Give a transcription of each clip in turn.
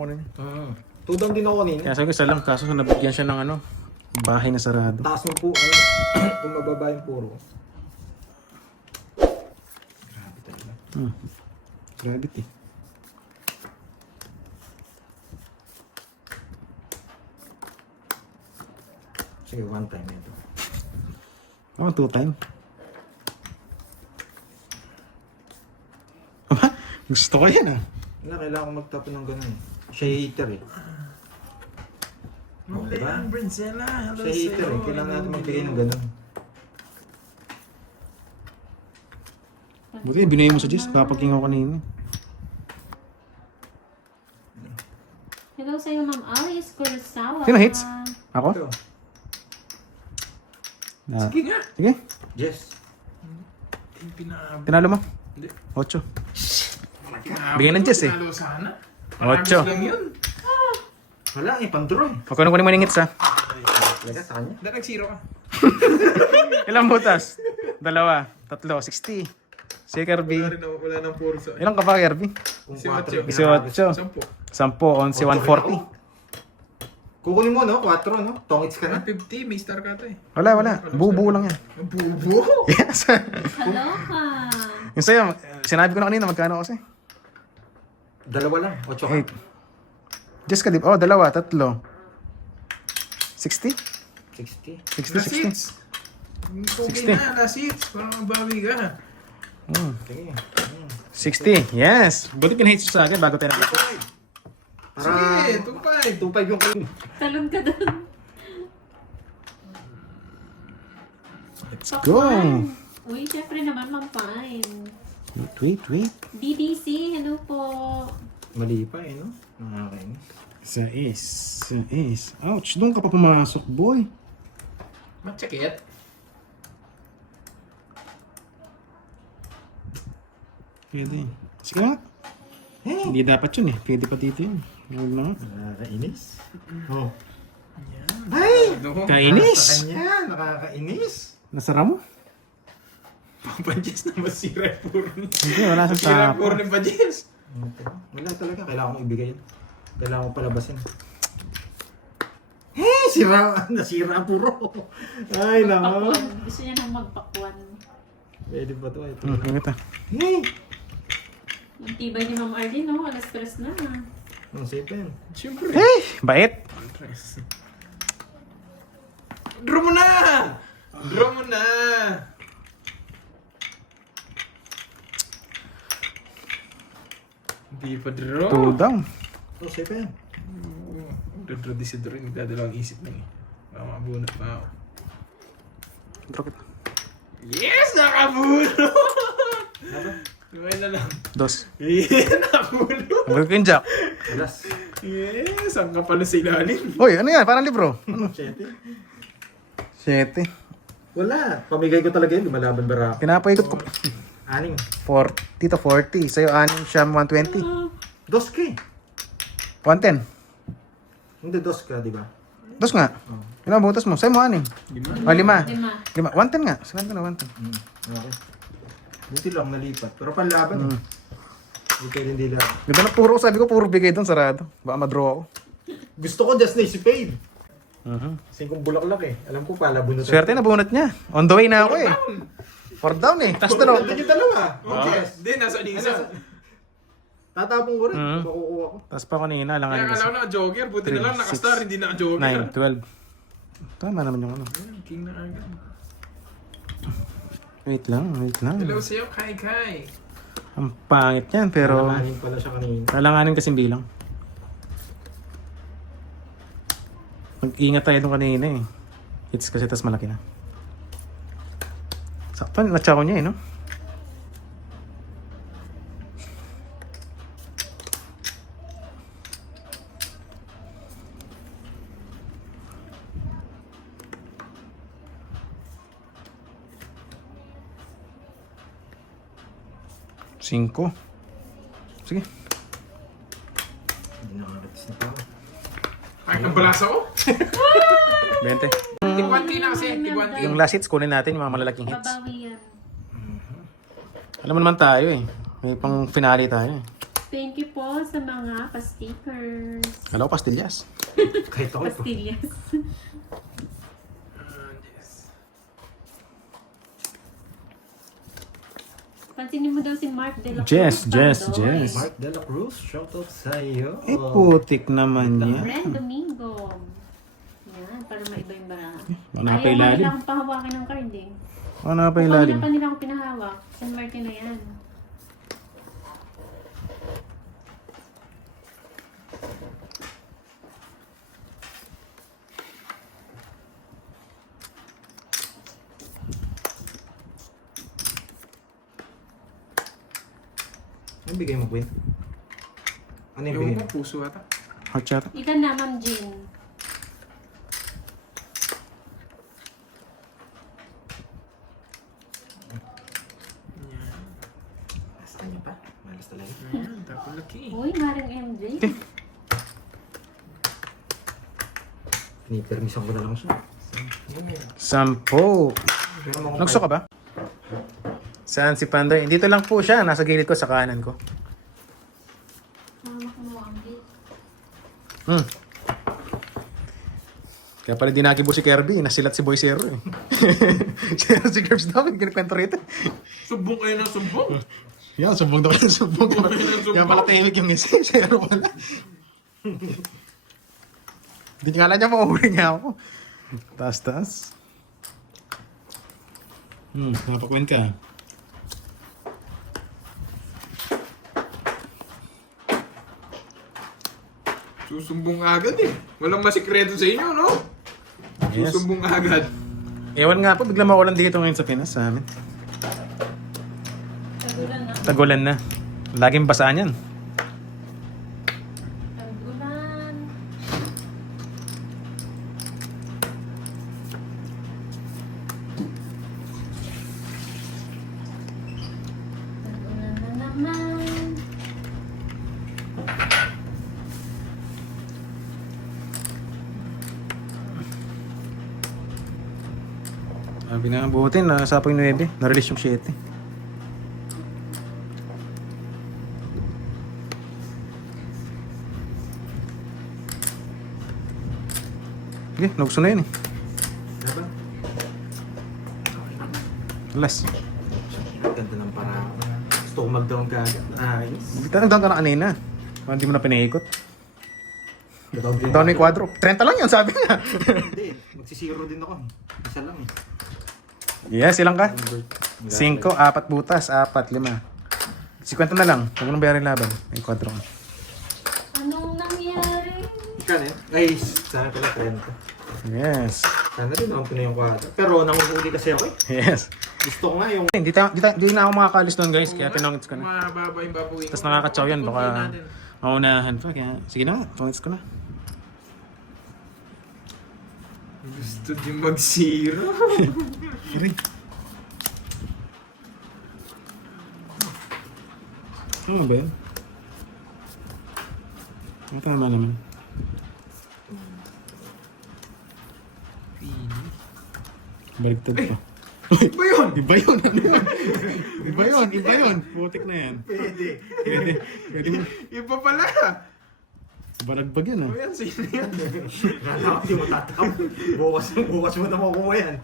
Two down din ako kanina. Kaya sabi ko isa lang, kaso nabigyan siya ng ano, bahay na sarado. Taas mo po, kung mababa yung puro. Grabe talaga. Gravity. Sige, one time ito. Oh, two time. Gusto ko yan ah. Wala, kailangan ko magtapon ng ganun. Siya hater eh. Diba? Brincella, hello Siya hater eh. Kailangan natin magbigay ng ganun. Buti, binuhay mo sa Jess, papagking ako kanina. Hello sa'yo, Ma'am Alice Kurosawa. Sino hits? Ako? Ito. Ah, Sige nga. sige, Yes. tinalo mo. Hindi. 8. Bigyan ng Jess eh. Tinalo sana. Ocho. Paragos lang yun. Wala, ipandro eh. Magkano kunin mo ng hits ha? Talaga sa kanya. Dahil nag-zero ka. Ilang butas? 2, 3, 60. Si Kirby. Wala nang purso. Ilang ka pa Kirby? Kung Si 4 Ocho. 18. 10, 11, 140. Kukunin mo no, 4 no? Tongits ka na. 50, may star ka ito eh. Wala. Bubu lang yan. Ang bubo. Yes. Kaloka. Yung sa'yo, sinabi ko na kanina, magkano kasi? 2 lang, 8 ka. 8. Just ka, di ba? Oh, 2, 3. 60? 60. 60, 60. Okay na, last hits. Parang mabawi ka. Sige. 60, yes. Buti pinahits sa akin bago tayo nakita. Sige, 2-5. 2.5 yung kayo. Talon ka doon. Let's go. Uy, syempre naman, Ma'am Pine. Wait. DDC, hello po. Mali pa eh no? Nakakainis. Sa is. Ouch, doon ka pa pumasok, boy. Matchakit. Pwede. Sige nga. Hindi dapat yun eh. Pwede pa dito yun. Huwag na nga. Nakakainis. Oh. Kainis! Sa kanya, nakakainis. Nasara mo? Papadyes na masira yung puro. Hindi, wala sa Masira yung tapo. puro ng padyes. Wala talaga, kailangan mo ibigay yun. Kailangan mo palabasin. Nasira puro. Ay, nako. Pakwan. Gusto niya nang magpakwan. Pwede ba ito? Ito. Ito. Hey! Ang tibay ni Ma'am Arlene, no? Alas tres na. Ang safe yan. Siyempre. Hey! Bait! Draw mo na! Draw mo na! Hindi pa draw. 2 down. Oh, safe yan. Draw di si Draw. Nagdadalawang isip lang eh. Baka makabunot pa ako. Draw kita. Yes! Nakabunot! Tumayin na lang. 2. Yeah! Nakabunot! Ang ko yung jack. Alas. Yes! Ang kapal sa ilalim. Uy, ano yan? Parang libro. Ano? 7. 7. Wala. Pamigay ko talaga yun. Lumalaban bara ako. Pinapaikot ko. 6. 40 to 40. Sa'yo, 6 siya, 120. 2 ka eh. 110. Hindi 2 ka, di ba? 2 nga. Ilan ang butas mo? Sa'yo mo 6. O, 5. 5. 110 nga. Sige na 110. Okay. Buti lang nalipat. Pero panlaban eh. Hindi pwede hindi lang. Ganda na puro. Sabi ko, puro bigay doon, sarado. Baka madraw ako. Gusto ko just na isipade. Kasi kung bulaklak eh. Alam ko pala bunutan. Swerte na bunot niya. On the way na ako eh. 4 down eh. Tapos dalawa. Bunutan yung dalawa. Okay. Hindi, nasa isa. Tatapong ko rin. Makukuha ko. Tapos pa kanina, lang Kaya akala ko naka-jogger. Buti na lang naka-star. Hindi naka-jogger. 9, 12. Tama naman yung ano. King na agad. Wait lang. Hello sa'yo, Kai. Ang pangit yan, pero Alanganin pala siya kanina. kailanganin kasing bilang. Mag-ingat tayo nung kanina eh. Hits kasi tas malaki na. Sakto, natsako niya eh, no? Cinco. Sige. Hindi nakaratis na tao. Ay, nabalaso ko? 20. Tiguanti na kasi. Tiguanti. Yung last hits, kunin natin yung mga malalaking hits. Babawi yan. Alam mo naman tayo eh. May pang finale tayo eh. Thank you po. po sa mga pa-stickers. Alam ko, pastillas. Kahit ako ito. Pastillas. Pansinin mo daw si Mark De La Cruz. Jess, Jess, Pandoy. Jess. Mark De La Cruz, shoutout sa iyo. Eh, putik naman niya. Ren Domingo. Yan, para maiba yung baraha. Ano nga pa Ayaw nga ilalim? nila akong pahawakin ng card eh. Ano nga pa Mukhang ilalim? wala pa nila akong pinahawak. San Martin na yan. Ano bigay mo, Queen? Ano yung bigay Yung mo? puso ata. Hot chat. Ika na, Ma'am Jean. Basta niyo pa. Malas talaga. Ayan, tapos laki. Uy, Maring MJ. Pinipermisan ko na lang siya. 10. Pero mo Nagso ka ba? Saan si Pandoy? Dito lang po siya. Nasa gilid ko, sa kanan ko. Mama ko mo ang bit. Kaya pala di nakibo si Kirby. Nasilat si Boy Zero eh. si Kirby daw, kinikwento rito. Subong kayo ng subong. Yan, sumbong daw yung sumbong. Kaya pala tahimik yung isa. Zero pala. Hindi nga lang niya mauhuli niya ako. Taas. Napakwent ka. Susumbong agad eh. Walang masikreto sa inyo, no? Yes. Susumbong agad. Ewan nga po, bigla mawalan dito ngayon sa Pinas sa amin. Tagulan na. Tagulan na. Laging basaan yan. Tagulan. Tagulan na naman. Sabi na buti na sa apoy 9. Na-release yung 7. Sige, nagso na yun eh. Diba? Alas. Ganda ng parang. Gusto ko mag-down ka agad. Ayos. Tanong ka na kanina. Kung hindi mo na pinaikot. Down Down may quadro. 30 lang yun, sabi nga. Hindi. Magsisiro din ako. Isa lang eh. Yes, ilang ka? 5, 4 butas, 4, 5. 50 na lang. Huwag mo nang bayarin laban. May quadro ka. Anong nangyari? Ikan eh. Ay, sana pala 30. Yes. Sana din naman na yung kwadro. Pero nanguhuli kasi ako eh. Yes. Gusto ko nga yung... Hindi na ako makakalis doon guys, kaya pinangits ko na. Mababa yung babuin. Tapos nakakatsaw yan, baka maunahan pa. Kaya sige na, pangits ko na. Gusto din mag-zero. Kiri. Ano ba yan? Tama naman. Baliktad pa. Iba yun! Iba yun! Iba yun! Putik na yan. Pwede. Pwede mo. Iba pala. Balagbag yun O ah. yan, sino yan? Kala ko di mo tatakap. Bukas mo na makukuha yan.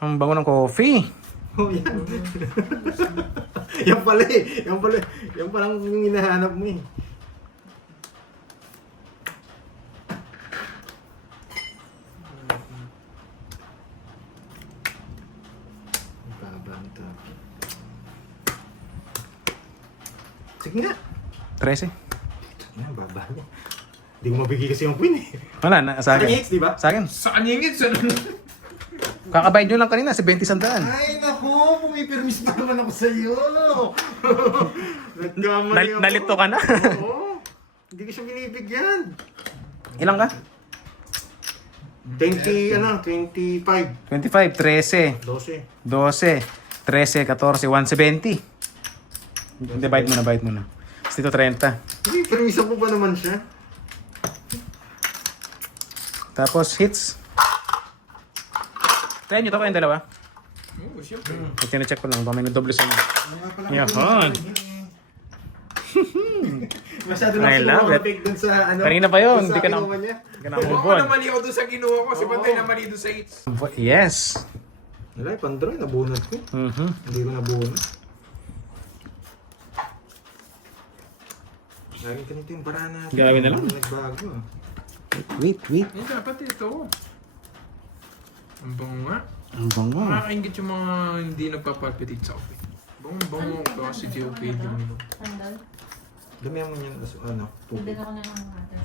Ang bango ng coffee. Oh, yan. Yan pala eh. Yan pala ang hinahanap mo eh. Babang topic. Sige nga. 13. Yan, baba niya. Hindi ko mabigay kasi yung queen eh. Wala na, sa akin. Kanyix, di ba? Sa akin. Sa kanyingit, sa Kakabayad nyo lang kanina, si 20 sandaan. Ay, naku! Pumipermis na naman ako sa'yo! Nagkamali ako. Nalito ka na. Oo. Hindi ko siya binibigyan. Ilang ka? 25. 25, 13, 12. 12, 13, 14, 170. Hindi, bite muna. Tapos dito 30. Hindi, permiso ko pa naman siya. Tapos hits. Try nyo to kayong dalawa. Oo, siyempre. Pag tine-check ko lang, baka may nadoble sa inyo. Yan. Masyado I na love it. sumamapig dun sa ano. Kanina pa yun, dun sa hindi ka na- kinuha niya. Hindi ka na Huwag move ko on. na mali ako doon sa kinuha ko. Kasi pantay na mali doon sa hits. Yes. Wala, pandroy, nabunot ko. Mhm. Hindi ko nabunot. Laging ganito yung bara natin. Gawin na lang. Nagbago ah. Wait. Yan, dapat ito. Ang bango nga. Ang bango. Nakakaingit yung mga hindi nagpapalpitate sa coffee. Bango kasi di okay din mo. Sandal. Damihan mo yan, ano, tubig. Hindi ako na ng water.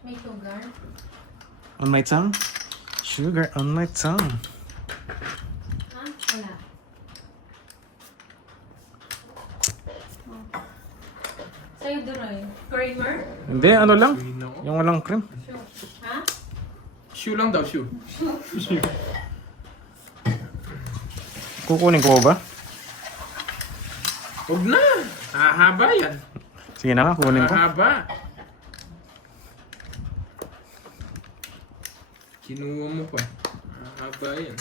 May sugar. On my tongue? Sugar on my tongue. Ha? Wala. Oh. Sa'yo, Duroy. Creamer? Hindi, ano lang. Feeling ako. Yung walang cream. Sure. Ha? Shoe lang daw, shoe. Kukunin ko ba? Huwag na! Hahaba yan. Sige na nga, kukunin ko. Hahaba. Kinuha mo pa. Hahaba yan.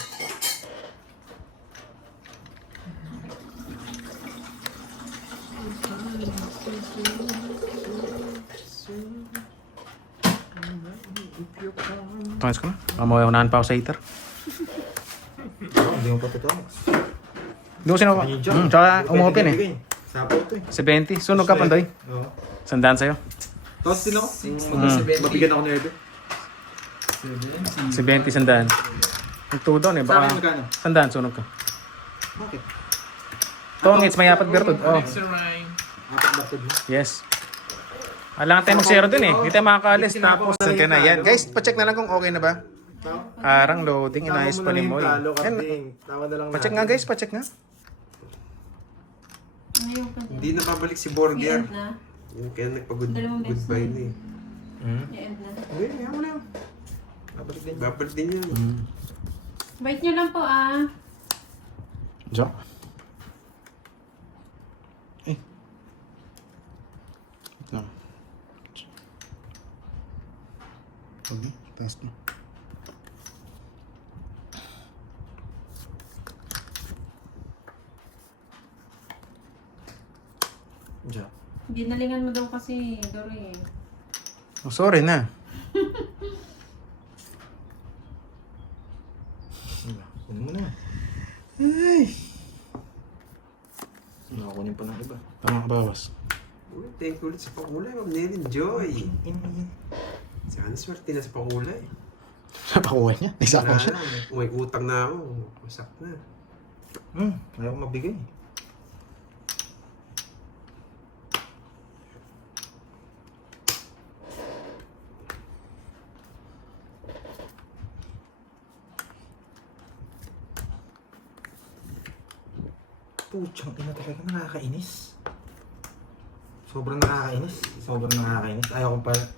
Tangis ko na. Mamawaunahan pa ako sa heater. Hindi mo pa totoo. Hindi ko sinawa. Tsaka umopen eh. Sapo to eh. Sa 20. Sunog ka, Pandoy. Oo. Sandaan sa'yo. Tapos din ako. Mabigyan ako ng ebe. Si 20, sandaan. Yung 2 down eh. Sa akin Baka magkano? sandaan, sunog ka. Bakit? Tongits, may apat bertod. Oh, Next rhyme. Apat na tubig. yes. Alangan tayo mag-zero dun eh. Hindi tayo makakalis. Tapos, saan ka na yan? Guys, pacheck na lang kung okay na ba. Arang loading, inayos pa ni Moy. Tawa na lang Pacheck nga guys, pacheck nga. Ngayon pa. Hindi na babalik si Borger. I-end na. Yun kaya Dalawang beses nagpag-goodbye na. na eh. I-end na. Hindi, yan mo lang. Babalik din. Babalik din yun. Bite nyo lang po ah. Diyan. Eh. Wait lang. Okay, taas na. Diyan. Ginalingan mo daw kasi, Dory eh. Oh, sorry na. Kunin mo na. Ay! Nakakunin pa ng iba. Tama ka bawas. Uy, thank you ulit sa pakulay. Ma'am Nel, enjoy. Sana swerte na sa pakulay. Napakuha niya. Isa Wala pa siya. lang. May utang na ako. Masak na. Ayaw ko mabigay. Puchang ina talaga, nakakainis. Sobrang nakakainis.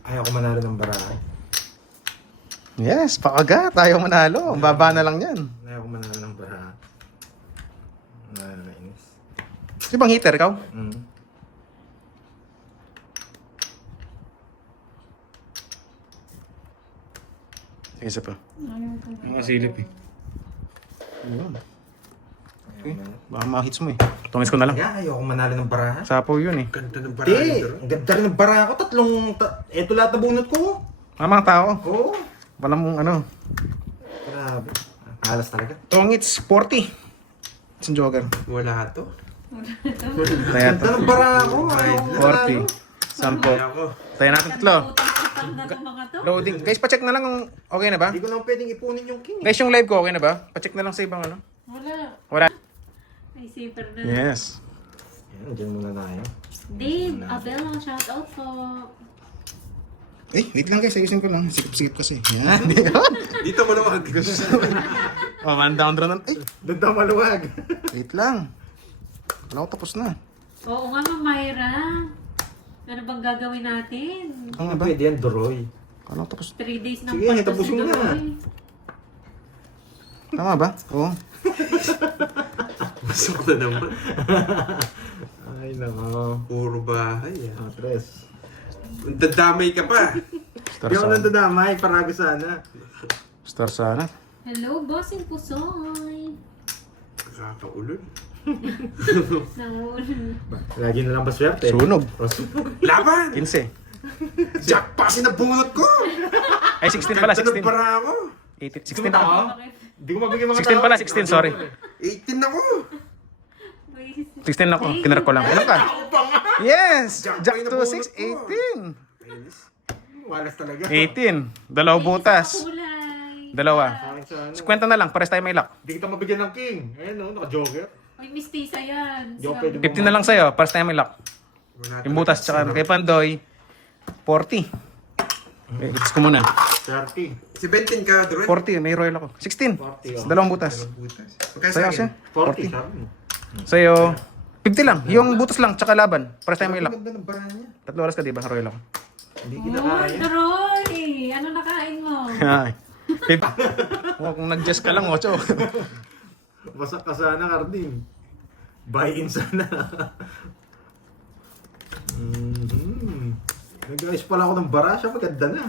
Ayaw ko manalo ng barahan. Yes, pakagat. Ayaw manalo. Ang baba na lang yan. Ayaw ko manalo ng barahan. Nakakainis. Di bang heater ikaw? Sige, isa pa. Ayaw ko. Ang asilip eh. Ayun. Okay. Baka ma-hits mo eh. Tungis ko na lang. Kaya ayaw ko manalo ng barahan. Sapo yun eh. Ganda ng Hindi! barangay. Ang ganda rin ng barahan ko. Ito lahat na bunot ko. Mga tao. Oo. Walang mong ano. Grabe. Halas talaga. Tongits 40. It's a joker. Wala to. Kaya Ganda to. ng barahan ko. Ayaw ko manalo. 40. Sampo. Kaya ako. Tayo natin tatlo. Utang-utang na ito mga to. Loading. Guys, pacheck na lang kung okay na ba? Hindi ko lang pwedeng ipunin yung king. Guys, yung live ko okay na ba? Pacheck na lang sa ibang ano. Wala. Wala. Ay, safer na. Yes. Yan, dyan muna tayo. Dave, Abel, shout out po. Eh, wait lang guys. Ayusin ko lang. Sikip-sikip kasi. Yan. Dito mo naman. Oh, man down draw na. Ay, Doon daw maluwag. wait lang. Wala ko tapos na. Oo nga, Ma'am Myra. Ano bang gagawin natin? Ano ba? Pwede yan, Doroy. Wala ko tapos. 3 days ng Sige, pasto tapusin mo na. Dory. Tama ba? Oo. Pasok na naman. Ay, nako. Puro bahay ah. Tres. Dadamay ka pa. Star Di ako sana. nandadamay, parago sana. Star sana. Hello, bossing pusoy. Kakakaulol. Nahulun. Lagi na lang ba swerte? Sunog. Laban! 15. Jackpot sinabunot ko! Ay, 16 pala, 16. Para ako. 18, 16 ako. Bakit? Hindi ko mabigyan mga 16 pala, 16, sorry. 18 ako. 16 ako, kinarap ko lang. Ilan ka? Yes! Jack 2, 6, 18. Walas talaga. 18. Dalawang butas. Kulay. Dalawa. Akin sa ano. 50 na lang, pares tayo may lock. Hindi kita mabigyan ng king. Ayun o, naka-joker. May mistisa yan. Di ako pwede 50 na lang sa'yo, pares tayo may lock. Yung butas, tsaka kay Pandoy, 40. It's ko muna. 30. Si Benton ka, Droid. 40, may royal ako. 16. 40, oh. Dalawang butas. Butas. Magkano Sa'yo sa kasi? akin? 40. Sabi mo. Sa'yo, 50 lang. Yung butas lang, tsaka laban. Pares tayo may lock. Ang ganda ng bara niya. 3 oras ka, di ba? Royal ako. Hindi Oh, kita kaya. Troy! Ano nakain mo? Ay. Oh, kung nag-guess ka lang, 8. Basak ka sana, Carding. Buy-in sana. Nag-ayos pala ako ng bara. Siya maganda na.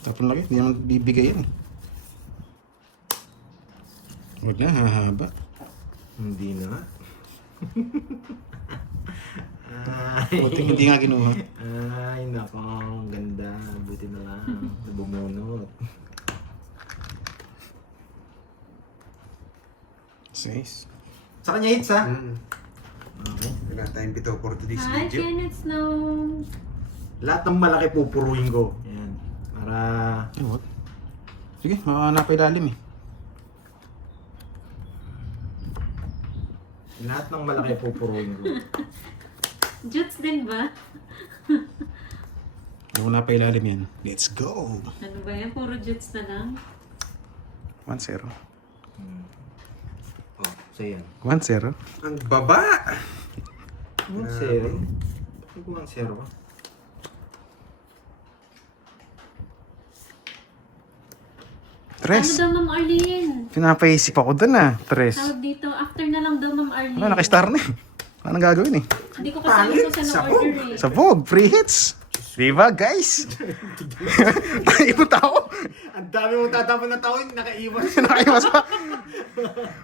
Tapon lagi, hindi naman bibigay yan. Huwag na, hahaba. Hindi na. Buti hindi nga ginuha. Ay, nako. Ang ganda. Buti na lang. Nabumunot. 6. Sa kanya hits, ha? Okay. Wala tayong 7:40 this Hi, video. Kenneth Snow. Lahat ng malaki pupuruin ko. Ayan. Para... Ay, what? Sige, napailalim eh. Lahat ng malaki pupuruin ko. Jutes din ba? Kung napailalim yan, let's go! Ano ba yan? Puro jutes na lang? 1-0. Oh, sa'yo yan. 1-0. Ang baba! 1-0. Bakit ko 1-0 ka? Ano Tres. daw, Ma'am Arlene? Pinapaisip ako dun ah. Tres. Tawag dito, after na lang daw, Ma'am Arlene. Wala, naka-star na eh. Ano gagawin eh? Hindi ko kasama kung saan na-order eh. Sabog, free hits. Diba guys? Tayo tao. Ang dami mong tatapon na tao, nakaiwas. Nakaiwas pa.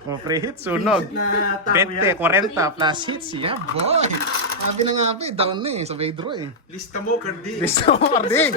Oh, free hits, sunog. Na tao 20, yan. 40 plus hits. Yeah, boy. Sabi na nga ba eh, down na eh. Sa Vedro eh. Lista mo, Cardi. Gusto mo, Carding.